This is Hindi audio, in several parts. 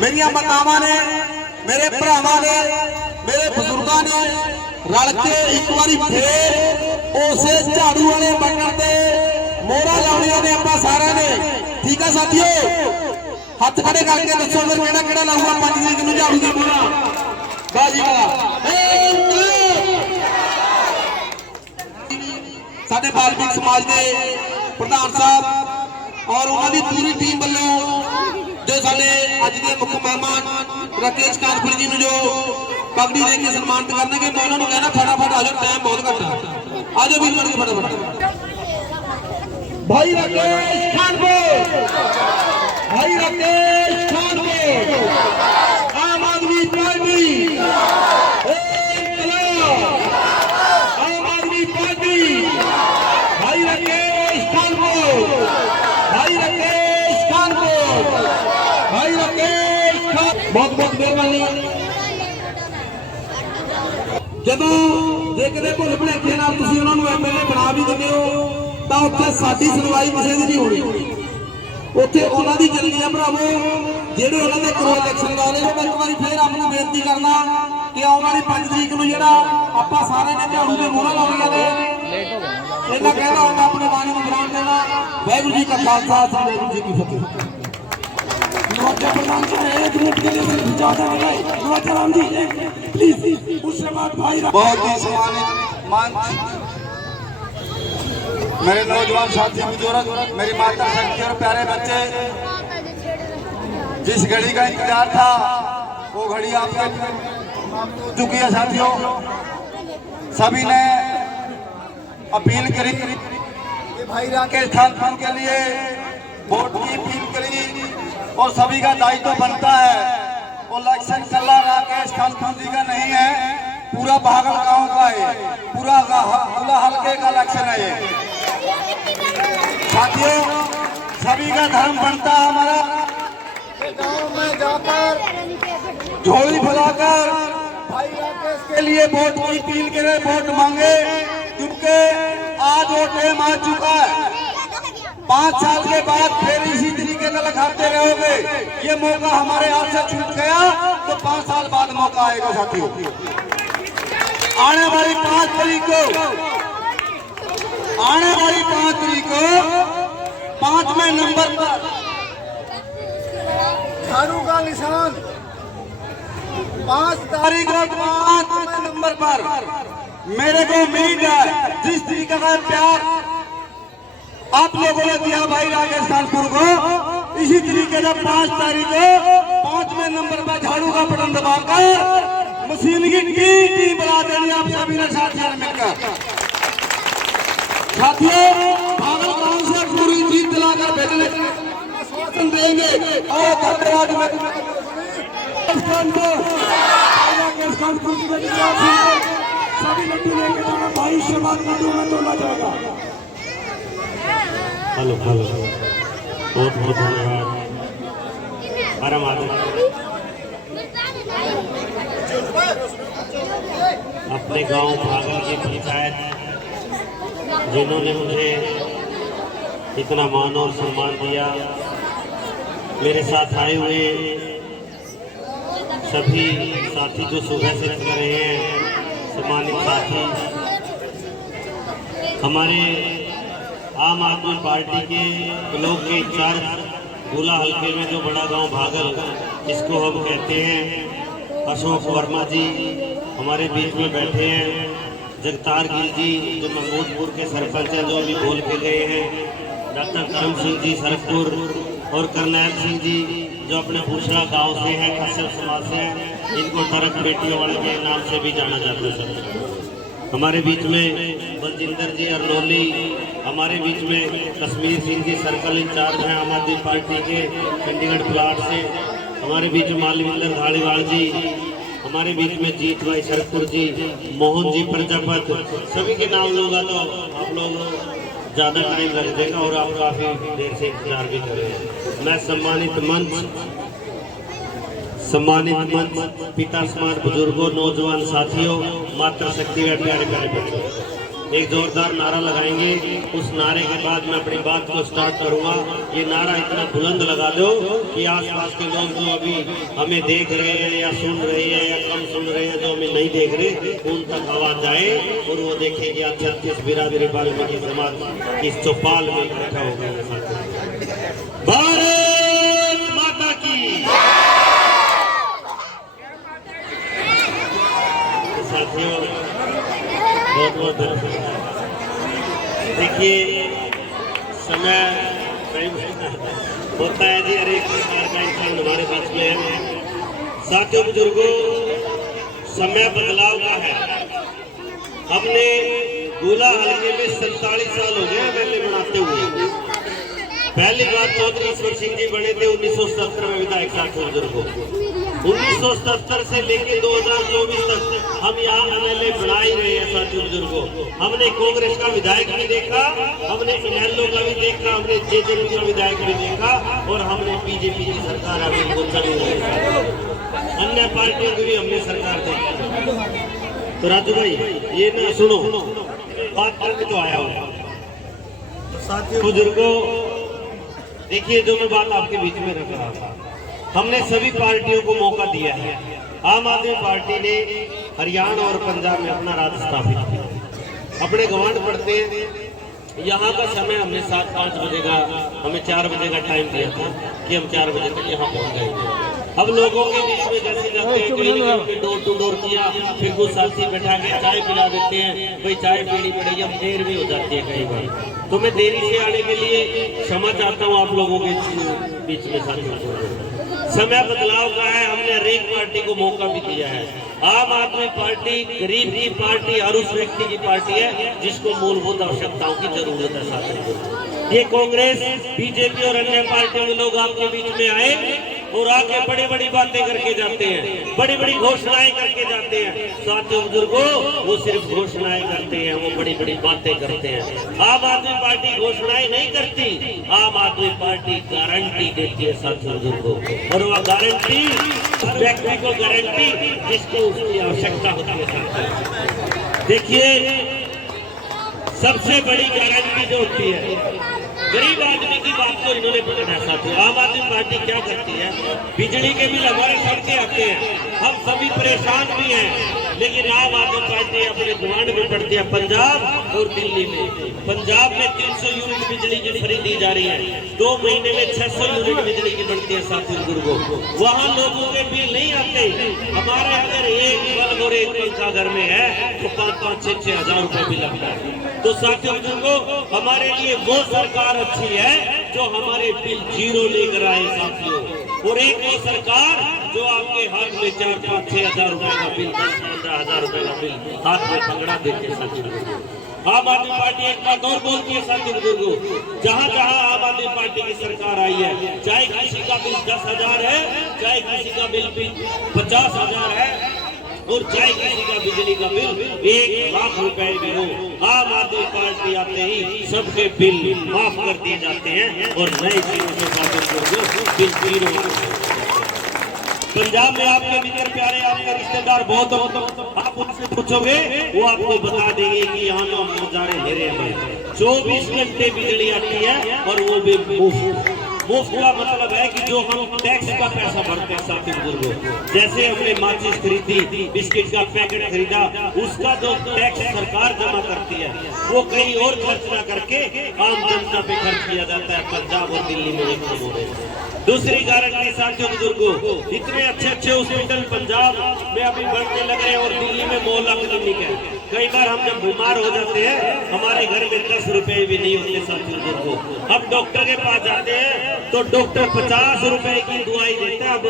मेरिया मातावां ने, मेरे भरावां ने, मेरे बुजुर्गों ने रल के एक बार फिर उसे झाड़ू वाले बटन से मोहरा लाउणियां ने आपां सारिआं ने। ठीक है साथियों, हथ खड़े करके दसो फिर किहड़ा किहड़ा लाऊगा 5 तरीक नूं झाड़ू दी मोहरा। बाजी साडे बाल्मीक समाज के प्रधान साहब और उन्होंने पूरी टीम वालों जो साडे अज के मुख्य मेहमान राकेश कानपुर जी ने जो पगड़ी दे के सम्मानित करने, मैं उन्होंने कहना फटाफट आ जाओ, टाइम बहुत घट है। आ जाओ भी लड़के फटाफट। भाई राकेश कानपुर, भाई राकेश कानपुर, आम आदमी पार्टी, आम आदमी पार्टी, भाई राकेश कानपुर, भाई राकेश कानपुर, भाई राकेश कानपुर। बहुत बहुत मेहरबानी। ਜਦੋਂ ਜੇ ਕਿਤੇ ਭੁੱਲ ਭੁਲੇਖੇ ਨਾਲ ਤੁਸੀਂ ਉਹਨਾਂ ਨੂੰ ਐਮਐਲਏ ਬਣਾ ਵੀ ਦਿੰਦੇ ਹੋ ਤਾਂ ਉੱਥੇ ਸਾਡੀ ਸੁਣਵਾਈ ਕਿਸੇ ਦੀ ਨਹੀਂ ਹੋਣੀ, ਉੱਥੇ ਉਹਨਾਂ ਦੀ ਚੱਲਣੀ ਆ ਭਰਾਵੋ ਜਿਹੜੇ ਉਹਨਾਂ ਦੇ ਕਰੋ ਇਲੈਕਸ਼ਨ ਲਾਉਣੇ। ਮੈਂ ਇੱਕ ਵਾਰੀ ਫੇਰ ਆਪ ਨੂੰ ਬੇਨਤੀ ਕਰਨਾ ਕਿ ਆਉਣ ਵਾਲੀ 5 ਤਰੀਕ ਨੂੰ ਜਿਹੜਾ ਆਪਾਂ ਸਾਰੇ ਨੇ ਝਾੜੂ ਦੇ ਮੋਹਰਾਂ ਲਾਉਣੀਆਂ ਨੇ, ਇਹਨਾਂ ਕਹਿੰਦਾ ਹੁੰਦਾ ਆਪਣੇ ਬਾਣੀ ਨੂੰ ਗਰਾਉਣ ਦੇਣਾ। ਵਾਹਿਗੁਰੂ ਜੀ ਕਾ ਖਾਲਸਾ, ਵਾਹਿਗੁਰੂ ਜੀ ਕੀ ਫਤਿਹ। नवाजा प्रधान जी ने 1 मिनट के लिए इजाजत लगाई। नवाजा राम जी प्लीज, उसके बाद भाई बहुत ही सम्मानित मंच, मेरे नौजवान साथी बुजुर्ग, मेरी माता शक्ति और प्यारे बच्चे, जिस घड़ी का इंतजार था वो घड़ी आपके चुकी है साथियों। सभी ने अपील करी कि भाई राकेश कानपुर के लिए वोट की अपील करी और सभी का दायित्व बनता है। वो इलेक्शन कल्ला राकेश कानपुर जी का नहीं है, पूरा भागल गांव का है, पूरा हल्के का इलेक्शन है ये साथियों। सभी का धर्म बनता है हमारा गांव में जाकर झोली फैलाकर भाई राकेश के लिए वोट की अपील करे, वोट मांगे, क्योंकि आज वो टाइम आ चुका है। 5 साल के बाद फिर इसी तरीके का लखाते रहोगे, ये मौका हमारे हाथ से छूट गया तो 5 साल बाद मौका आएगा साथियों। आने वाली 5 तारीख को, आने वाली 5 तारीख को 5वें नंबर पर झाड़ू का निशान, 5 तारीख को 5वें नंबर पर मेरे को उम्मीद है जिस तरीके का प्यार आप लोगों ने दिया भाई राकेश कानपुर को, इसी तरीके से 5 तारीख को 5वें नंबर पर झाड़ू का बटन दबाकर मशीन की टीम बना देनी आप सभी ने साथियों ने मिलकर। साथियों भागल गांव से पूरी जीत दिलाकर भेजने आश्वासन देंगे और धन्यवाद में सभी लड्डू लेके जाना भाई से बात लड्डू में तोला जाएगा। हेलो हेलो, बहुत बहुत धन्यवाद। परम आदर अपने गांव भागल की पंचायत जिन्होंने मुझे इतना मान और सम्मान दिया, मेरे साथ आए हुए सभी साथी जो सुबह से कर रहे हैं, सम्मानित साथी, हमारे आम आदमी पार्टी के ब्लॉक के इंचार्ज गोला हल्के में जो बड़ा गांव भागल इसको हम कहते हैं, अशोक वर्मा जी हमारे बीच में बैठे हैं। जगतार गिल जी जो महमूदपुर के सरपंच हैं, जो अभी बोल के गए हैं, डॉक्टर करम सिंह जी सरकपुर और करनैल सिंह जी जो अपने पूछड़ा गांव से हैं, कश्यप समाज से हैं, इनको तरक बेटियों वाले के नाम से भी जाना जाता है। हमारे बीच में बलजिंदर जी अरनौली, हमारे बीच में कश्मीर सिंह जी सर्कल इंचार्ज हैं आम आदमी पार्टी के चंडीगढ़ प्लाट से, हमारे बीच में मालविंदर धालीवाल जी, हमारे बीच में जीत भाई सरकपुर जी, मोहन जी प्रजापत, सभी के नाम लूँगा तो आप लोग ज़्यादा टाइम लग जाएगा और आप काफ़ी देर से इंतजार भी करें। मैं सम्मानित मंच पिता समाज बुजुर्गों, नौजवान साथियों, मातृ शक्ति व प्यारे प्यारे बच्चों, एक जोरदार नारा लगाएंगे। उस नारे के बाद मैं अपनी बात को स्टार्ट करूंगा। ये नारा इतना बुलंद लगा दो कि आसपास के लोग जो अभी हमें देख रहे हैं या सुन रहे हैं या कम सुन रहे हैं, जो हमें नहीं देख रहे, उन तक आवाज जाए और वो देखें कि 36 बिरादरी वाल्मीकि समाज इस चौपाल में इकट्ठा हो गए। भारत माता की। साथियों बहुत बहुत धन्यवाद। देखिए समय होता है जी, हर एक प्रकार का इंसान हमारे बीच में है। साथियों बुजुर्गों, समय बदलाव का है। हमने गोला हल्के में 47 साल हो गए एमएलए बनाते हुए। पहली बार चौधरी ईश्वर सिंह जी बने थे 1977 में विधायक। साथियों बुजुर्गों, 1977 से लेकर 2024 तक हम यहाँ एमएलए बना ही रहे हैं। साथियों बुजुर्गों, हमने कांग्रेस का विधायक भी देखा, हमने इनेलो का भी देखा, हमने जेजेपी का विधायक भी देखा और हमने बीजेपी की सरकार अभी चली रही है। अन्य पार्टियों की भी हमने सरकार देखी। तो राजू भाई ये ना सुनो, बात करके तो आया हूँ। साथियों बुजुर्गों, देखिए जो मैं बात आपके बीच में रख रहा था, हमने सभी पार्टियों को मौका दिया है। आम आदमी पार्टी ने हरियाणा और पंजाब में अपना राज स्थापित किया। अपने गवांड पढ़ते हैं। यहाँ का समय हमने 7-5 बजे का, हमें 4 बजे का टाइम दिया था कि हम 4 बजे तक यहाँ पहुँच जाएंगे। अब लोगों के बीच में जैसे जाते हैं, कहीं डोर टू डोर किया, फिर कुछ साथी बैठा के चाय पिला देते हैं, भाई चाय पीनी पड़ेगी, अब देर भी हो जाती है कई बार। तो मैं देरी से आने के लिए क्षमा चाहता हूँ आप लोगों के बीच में। साथियों समय बदलाव का है, हमने हर एक पार्टी को मौका भी दिया है। आम आदमी पार्टी गरीब की पार्टी, हर उस व्यक्ति की पार्टी है जिसको मूलभूत आवश्यकताओं की जरूरत है। साथियों ये कांग्रेस, बीजेपी और अन्य पार्टियों के लोग आपके बीच में आए और आके बड़ी बड़ी बातें करके जाते हैं, बड़ी बड़ी घोषणाएं करके जाते हैं। साथियों बुजुर्गों, वो सिर्फ घोषणाएं करते हैं, वो बड़ी बड़ी बातें करते हैं। आम आदमी पार्टी घोषणाएं नहीं करती, आम आदमी पार्टी गारंटी देती है। साथियों बुजुर्गों, और वह गारंटी उस व्यक्ति को गारंटी जिसको उसकी आवश्यकता होती है। देखिए सबसे बड़ी गारंटी जो होती है, गरीब आदमी की बात को इन्होंने पकड़ा। साथियों आम आदमी पार्टी क्या करती है, बिजली के बिल हमारे सर के आते हैं, हम सभी परेशान भी हैं, लेकिन आम आदमी पार्टी अपने डिमांड में पड़ती है पंजाब और दिल्ली में। पंजाब में 300 यूनिट बिजली की खरीदी जा रही है, 2 महीने में 600 यूनिट बिजली की बनती है। साथियों बुजुर्गों, वहाँ लोगों के बिल नहीं आते। हमारे अगर एक बल्ब और एक पंखा घर में है तो 5-5, 6-6 हजार रुपए बिल लगता है। तो साथियों बुजुर्गों, हमारे लिए वो सरकार अच्छी है जो हमारे बिल 0 लेकर आए। साथियों, और एक वो सरकार जो आपके हाथ में 4-5-6 हजार रुपए का बिल, 10-15 हजार रुपए का बिल हाथ में पकड़ा देते। साथियों आम आदमी पार्टी एक बात और बोलती है। साथियों बुजुर्गों, जहाँ जहाँ आम आदमी पार्टी की सरकार आई है, चाहे किसी का बिल 10 हजार है, चाहे किसी का बिल 50 हजार है, और चाहे किसी का बिजली का बिल 1 लाख रुपए भी हो, आम आदमी पार्टी आते ही सबके बिल माफ कर दिए जाते हैं और नए बिल बिल 0। पंजाब में आपके मित्र प्यारे, आपके रिश्तेदार बहुत हो, आप उनसे पूछोगे वो आपको बता देंगे कि यहाँ तो हम नजारे हेरे हैं। 24 घंटे बिजली आती है और वो भी मुफ्त। मुफ्त का मतलब है कि जो हम टैक्स का पैसा भरते हैं। साथियों बुजुर्गों, जैसे हमने माचिस खरीदी, बिस्किट का पैकेट खरीदा, उसका जो टैक्स सरकार जमा करती है वो कहीं और खर्च ना करके आम जनता पे खर्च किया जाता है। पंजाब और दिल्ली में एक हो रहे हैं। दूसरी गारंटी साथियों बुजुर्गों, इतने अच्छे अच्छे हॉस्पिटल पंजाब में अभी बढ़ने लगे और दिल्ली में मोहल्ला क्लिनिक है। कई बार हम जब बीमार हो जाते हैं, हमारे घर में 10 रुपए भी नहीं होते। साथियों बुजुर्गों, हम डॉक्टर के पास जाते हैं तो डॉक्टर 50 रुपए की दवाई देता है। अब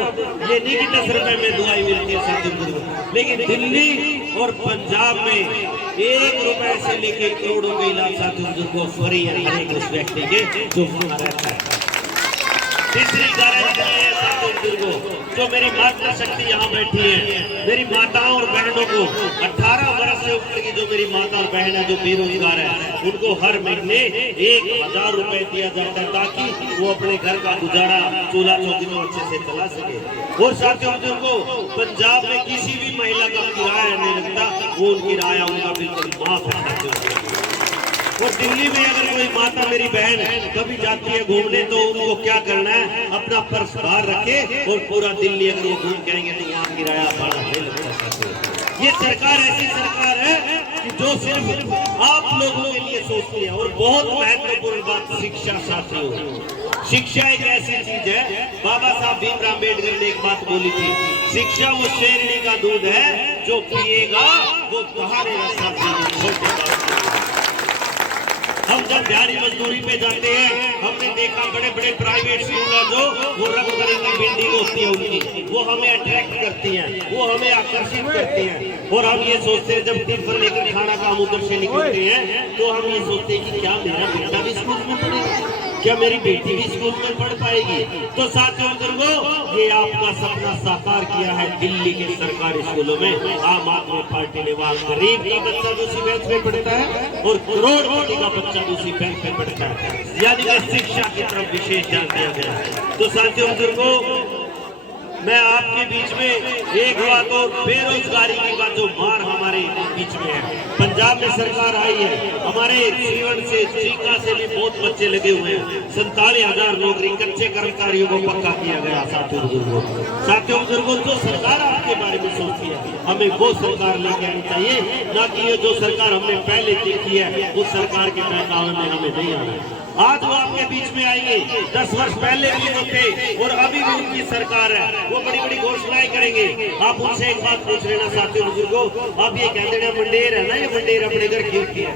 ये नहीं कि 10 रुपए में दवाई मिलती है। साथियों बुजुर्गों, लेकिन दिल्ली और पंजाब में 1 रुपए से लेकर करोड़ों के इलाज साथियों बुजुर्गों फ्री है हर एक उस व्यक्ति के जो वहां रहता है। तीसरी गारंटी है साथियों बुजुर्गों, जो मेरी मातृशक्ति यहाँ बैठी है, मेरी माताओं और बहनों को 18 वर्ष से ऊपर की जो मेरी माता और बहन है जो बेरोजगार है, उनको हर महीने 1000 रुपए दिया जाता है ताकि वो अपने घर का गुजारा चूल्हा चौकी को अच्छे से चला सके। और साथियों बुजुर्गों, पंजाब में किसी भी महिला का किराया नहीं लगता, वो उनकी राय उनका बिल्कुल माफ है। और दिल्ली में अगर कोई माता मेरी बहन कभी जाती है घूमने तो उनको क्या करना है, अपना पर्स बाहर रखे और पूरा दिल्ली अगर वो घूम के आएंगे तो वहाँ किराया भाड़ा नहीं लगता। ये सरकार ऐसी सरकार है कि जो सिर्फ आप लोगों के लिए सोचती है। और बहुत महत्वपूर्ण बात शिक्षा साथियों, शिक्षा एक ऐसी चीज है, बाबा साहब भीमराव अम्बेडकर ने एक बात बोली थी, शिक्षा वो शेरनी का दूध है जो पिएगा वो कहारेगा साथी। हम जब दिहाड़ी मजदूरी पे जाते हैं, हमने देखा बड़े बड़े प्राइवेट स्कूल है जो वो रंग बिरंगी बिल्डिंग होती है उनकी, वो हमें अट्रैक्ट करती हैं, वो हमें आकर्षित करती हैं। और हम ये सोचते हैं जब टिफिन लेकर खाना का उधर से निकलते हैं तो हम ये सोचते हैं कि क्या मेरा बेटा भी स्कूल में पढ़ेगा, क्या मेरी बेटी भी स्कूल में पढ़ पाएगी। तो साथियों बुजुर्गों, ये आपका सपना साकार किया है दिल्ली के सरकारी स्कूलों में। आम आदमी पार्टी ने वहाँ गरीब का बच्चा दूसरी बेंच पे पढ़ता है और करोड़पति का बच्चा दूसरी बेंच पे पढ़ता है, यानी कि शिक्षा की तरफ विशेष ध्यान दिया गया है। तो साथियों बुजुर्गों, मैं आपके बीच में एक बात और, बेरोजगारी की बात जो मार हमारे बीच में है, पंजाब में सरकार आई है, हमारे जीवन से चीका से भी बहुत बच्चे लगे हुए हैं, 47,000 नौकरी कच्चे कर्मचारियों को पक्का किया गया। साथियों बुजुर्गों, जो सरकार आपके बारे में सोचती है, हमें वो सरकार लेके आनी चाहिए, ना कि ये जो सरकार हमने पहले देखी है उस सरकार के बहकावे में हमें नहीं आना है। आज वो आपके बीच में आएंगे, 10 वर्ष पहले भी वो थे और अभी भी उनकी सरकार है, वो बड़ी बड़ी घोषणाएं करेंगे। आप उनसे एक बात पूछ लेना साथियों बुजुर्गों, आप ये कह देना मंडेर है ना, ये मंडेर अपने घर क्यों किया,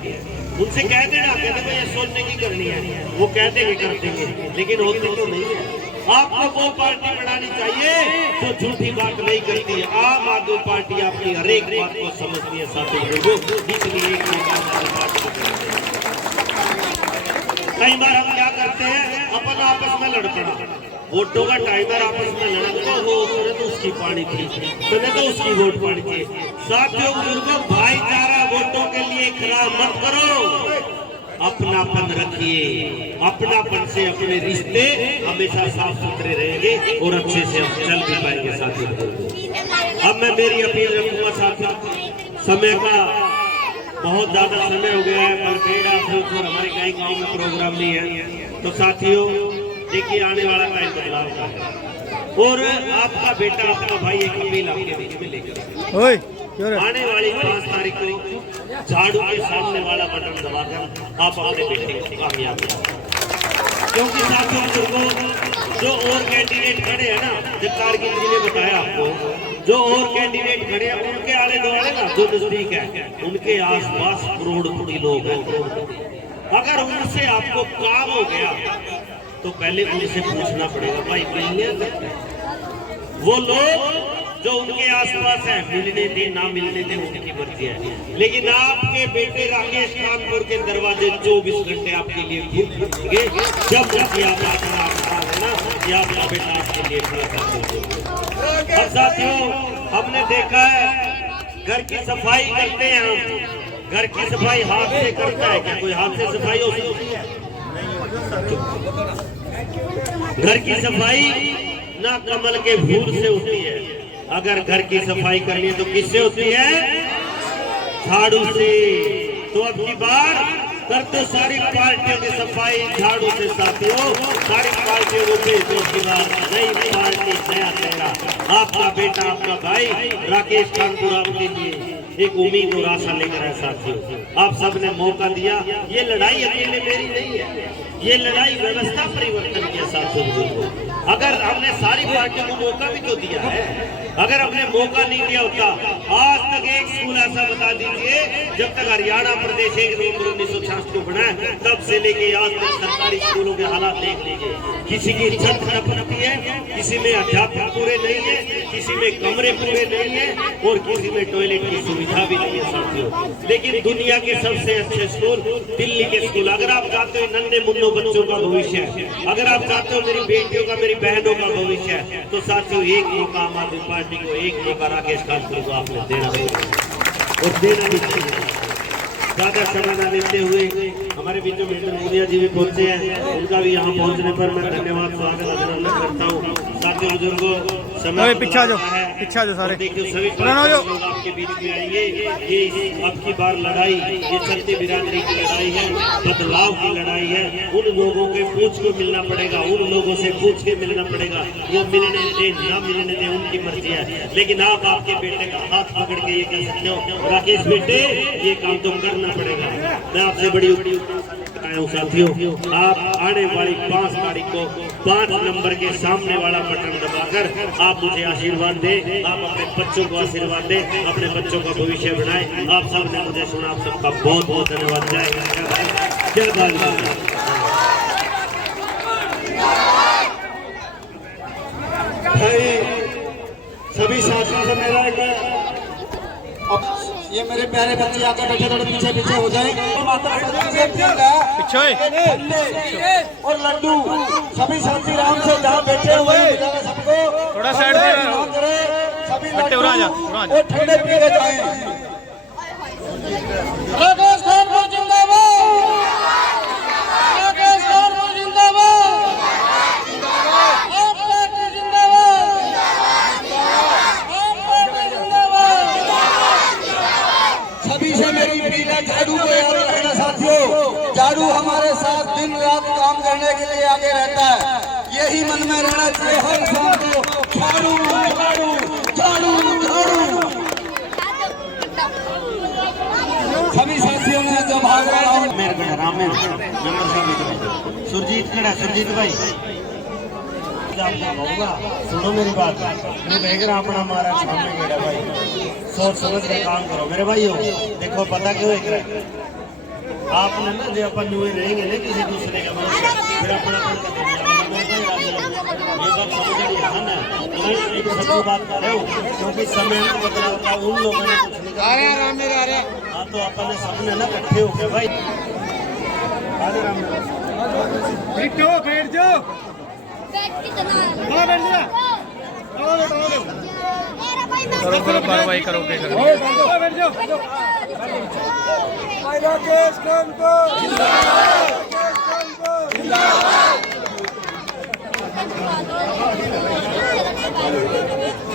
उनसे कह देना, कहते भाई ये सोचने की करनी है, वो कह देंगे कर देंगे, लेकिन होती तो नहीं है। आपको वो पार्टी बनानी चाहिए जो झूठी बात नहीं करती है। आम आदमी पार्टी आपकी हर एक बात को समझती है साथियों बुजुर्गों, इसलिए कई बार हम क्या करते हैं, अपन आपस में लड़ पड़ा, वोटों का टाइमर आपस में लड़े तो वो तो उसकी पानी थी, तो उसकी वोट पड़ी थी। साथियों बुजुर्गों, भाईचारा वोटों के लिए खराब मत करो, अपनापन रखिए, अपनापन से अपने रिश्ते हमेशा साफ सुथरे रहेंगे और अच्छे से हम चल भी पाएंगे। साथियों अब मैं मेरी अपील रखूंगा साथियों, समय का बहुत ज्यादा समय हो गया है, बलखेड़ा फिरोजपुर हमारे कई गांव में प्रोग्राम नहीं है। तो साथियों देखिए, आने वाला टाइम बदलाव का है और आपका बेटा आपका भाई एक अपील आपके बीच में लेकर आने वाली 5 तारीख को झाड़ू के सामने वाला बटन दबाकर आप अपने बेटे को कामयाब करें। क्योंकि साथियों बुजुर्गों, जो और कैंडिडेट खड़े हैं ना, जब कारगिल जी ने बताया आपको, जो और कैंडिडेट खड़े हैं उनके आले दुआले ना जो नजदीक है, उनके आसपास करोड़पति लोग हैं। अगर उनसे आपको काम हो गया तो पहले उनसे पूछना पड़ेगा, भाई मिलने वो लोग जो उनके आसपास है, मिलने दे ना मिलने दे उनकी मर्जी है, लेकिन आपके बेटे राकेश कानपुर के दरवाजे 24 घंटे आपके लिए खुलेंगे। जब मर्जी आप है ना, ये आपका बेटा आपके लिए खड़ा कर देंगे। और साथियों, हमने देखा है घर की सफाई करते हैं हम, घर की सफाई हाथ से करता है क्या? कोई हाथ से सफाई हो सकती है? घर की सफाई ना कमल के फूल से होती है, अगर घर की सफाई करनी है तो किससे होती है? झाड़ू से। तो अब की बार कर दो सारी पार्टियों की सफाई झाड़ू से। साथियों, सारी पार्टियों को भेज दो की बार, नई पार्टी नया चेहरा, आपका बेटा आपका भाई राकेश कानपुर आपके लिए एक उम्मीद और आशा लेकर है। साथियों, आप सबने मौका दिया, ये लड़ाई अकेले मेरी नहीं है, ये लड़ाई व्यवस्था परिवर्तन की है। साथियों, अगर हमने सारी पार्टियों को मौका भी तो दिया है, अगर हमने मौका नहीं दिया होता, आज तक एक स्कूल ऐसा बता दीजिए जब तक हरियाणा प्रदेश 1 नवंबर 1966 को बना है तब से लेके आज तक सरकारी स्कूलों के हालात देख लीजिए। किसी की छत न बनती है, किसी में अध्यापक पूरे नहीं है, किसी में कमरे पूरे नहीं है और किसी में टॉयलेट की सुविधा भी नहीं है साथियों। लेकिन दुनिया के सबसे अच्छे स्कूल दिल्ली के स्कूल। अगर आप चाहते हो नन्हे मुन्नों बच्चों का भविष्य है, अगर आप चाहते हो मेरी बेटियों का, मेरी बहनों का भविष्य है, तो साथियों एक मौका आम आदमी पार्टी को, एक मौका राकेश कानपुर को आपने देना होगा और देना भी चाहिए। ज्यादा समय न लेते हुए हमारे बीच में मेजर मुनिया जी भी पहुंचे हैं, उनका भी यहाँ पहुंचने पर मैं धन्यवाद स्वागत अभिनंदन करता हूँ। साथियों बुजुर्गों, समय पीछा जो सारे देखिए सभी लोग आपके बीच में आएंगे। ये अब की बार लड़ाई, ये चलती बिरादरी की लड़ाई है, बदलाव की लड़ाई है। उन लोगों के पूछ को मिलना पड़ेगा, उन लोगों से पूछ के मिलना पड़ेगा। वो मिलने दे ना मिलने दे उनकी मर्जी है, लेकिन आप आपके बेटे का हाथ पकड़ के ये कह सकते हो राकेश बेटे ये काम तो करना पड़ेगा। मैं आपसे बड़ी आया हूँ साथियों, आप आने वाली 5 तारीख को 5 नंबर के सामने वाला बटन दबाकर आप मुझे आशीर्वाद दें, आप अपने बच्चों को आशीर्वाद दें, अपने बच्चों का भविष्य बनाएं। आप सबने मुझे सुना, आप सबका बहुत बहुत धन्यवाद। जय भारत। सभी साथियों से मेरा एक, अब ये मेरे प्यारे बच्चे आकर बैठे, थोड़े पीछे पीछे हो जाए। और लड्डू सभी साथी राम से जहाँ बैठे हुए हैं सबको थोड़ा साइड सभी लड्डू और ठंडे पी के जाए। राकेश कानपुर जिंदाबाद, राकेश कानपुर जिंदाबाद, सभी से मेरी अपील है, झाड़ू को याद रखना साथियों। झाड़ू हमारे साथ दिन रात काम करने के लिए आगे रहता है, यही मन में रहना चाहिए हर इंसान को। झाड़ू झाड़ू झाड़ू झाड़ू। सभी साथियों ने जब भाग रहा मेरे को राम में मेंबर साहब सुरजीत खड़ा, सुरजीत भाई सुनो मेरी बात, मैं देख रहा अपना हमारा सामने बेटा भाई, सोच समझ के काम करो मेरे भाई हो। देखो पता क्यों एक आपने ना जो अपन न्यू रहेंगे ना किसी दूसरे के भरोसे, फिर अपना एक सच्ची बात कर रहे हो, क्योंकि समय में बदला होता है। उन लोगों ने कुछ नहीं कहा, हाँ तो अपन सबने ना इकट्ठे हो गए भाई। बैठ जाओ करो कार्रवाई करो के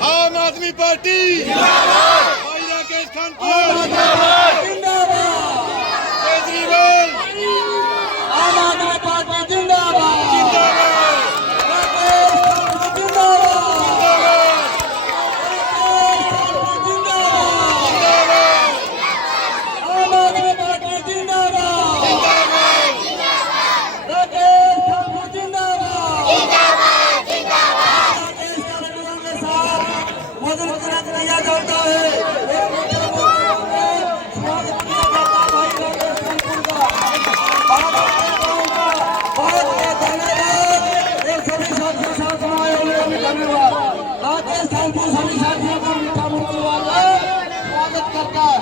आम आदमी पार्टी भाई राकेश कानपुर केजरीवाल, आम आदमी पार्टी जिंदाबाद जिंदाबाद, राकेश कानपुर जिंदाबाद जिंदाबाद, आम आदमी पार्टी जिंदाबाद जिंदाबाद, राकेश कानपुर जिंदाबाद जिंदाबाद जिंदाबाद। राकेश कानपुर के साथ मदद किया जाता है, स्वागत किया जाता है भाई राकेश कानपुर का। बहुत बहुत धन्यवाद, और सभी साथियों साथ में आए हुए भी धन्यवाद। राकेश कानपुर सभी साथियों का मीठा मुस्कुराकर स्वागत करता है।